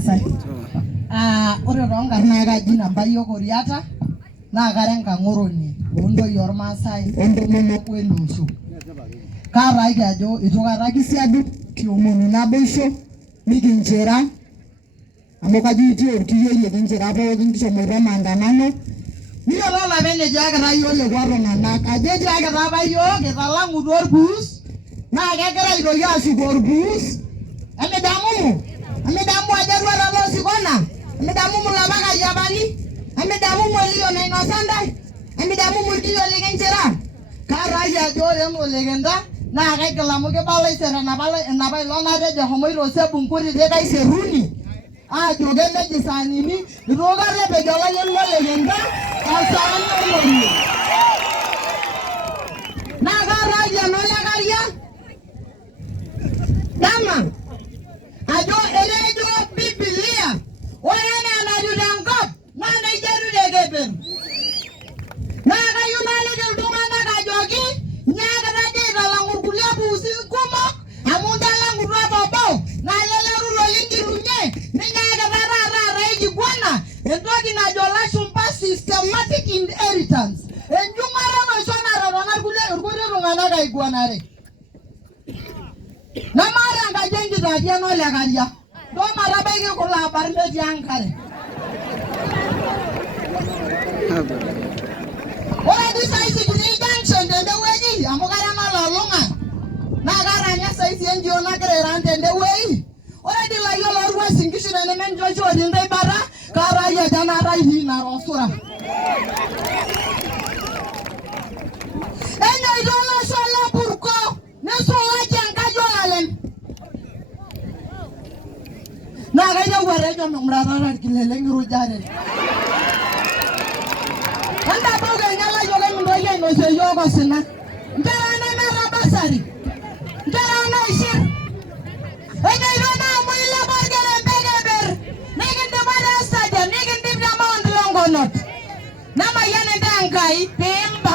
ormaasai. Ore toonkarna kaji namba yiok Oriata naa kara enkang'oroni oontoyie ormaasai ontomonok wele osho. Kaaraki ajo itu kata kisiadu kiomonu naboisho mikinchira amu kaji itii orkiyioi kinchira pookin kishomoita maandamano. Niyiolo olopeny etiakita yiok lekwa tung'anak ajo etiakita apa yiok italang'utua orpuus naa kegira aitoki ashuko orpuus. Emidamu ajo etuata loosikona, emidamu mulapa kayiapani, emidamu molio nainosa ntae, emidamu mulkiyio likinchira. Kaaraki ajo ore ng'olekenta naa kaigil amu kibala isere enapa ilo natejo homoito Sebu nkutitik aiseruni ajo kenej isaanini itu aikata epejo olayioni lolekenta esaani olorika. Naa kaaraki enolekaria dama ajo etejo Biblia ore enaa enatiu tenkop naa nejia etiu tekeper. Naa kayieu naliki iltung'anak ajoki nyaakita dii aitalang'u irkulie puusi kumok amu intalang'utua bobo naa leleru lolinkirunyie ninyaakita taata aikiguana entoki najo lashumpa systematic inheritance. Enjung'are naisho natotona irkulie tung'anak aiguanare. Namaata enkaji enkitati enolekaria. Duo matabaiki kulo abarn metii enkare. Ore di saisi kitii junction tendewueji amu kara enololung'a naa karanya saisi enjio nagira airan tendewueji. Ore di layiolo orkuasi nkishu tenemenchocho otii ntae bata kaaraki ajo enaata itii ina rosura. Enyoito olosho lepurko nisulaki enkaji olalem. Naa kayieu atejo ming'uratata irkileleng irujare. Enda boga nyala yoga mindoya inosie yiok osina. Nkera nemeeta basari.